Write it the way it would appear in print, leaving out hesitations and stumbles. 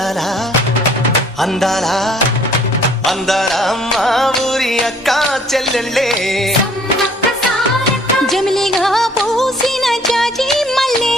అందాల అందాల అందాల మా ఊరి అక్క చెల్లెళ్ళే జమిలిగా పూసిన జాజి మల్లె